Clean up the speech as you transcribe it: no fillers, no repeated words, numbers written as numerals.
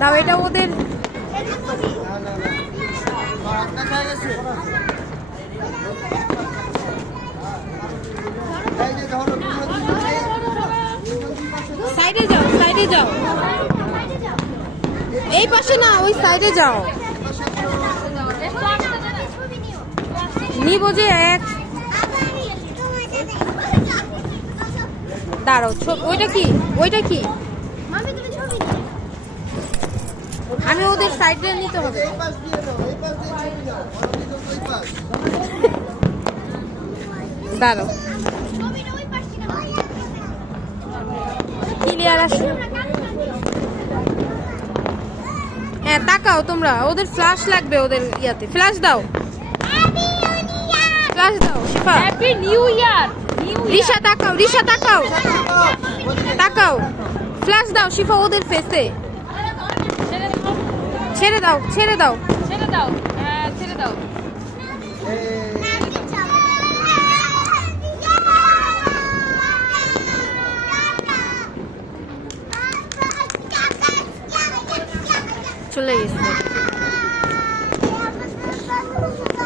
দাও এটা ওদের। সাইডে যাও, সাইডে যাও, এই পাশে না, ওই সাইডে যাও। নিব যে এক দাঁড়াও, ওইটা কি, ওইটা কি? আমি ওদের সাইডে নিতে হবে। দাঁড়াও, ক্লিয়ার আসো। হ্যাঁ তাকাও তোমরা, ওদের ফ্ল্যাশ লাগবে, ওদের ইয়াতে ফ্ল্যাশ দাও, ফ্ল্যাশ দাও। শিফা হ্যাপি নিউ ইয়ার। রিশা তাকাও, রিশা তাকাও, তাকাও, ফ্ল্যাশ দাও শিফা ওদের ফেসে। ছেড়ে দাও, ছেড়ে দাও, ছেড়ে দাও, হ্যাঁ ছেড়ে দাও। চলে গেছে।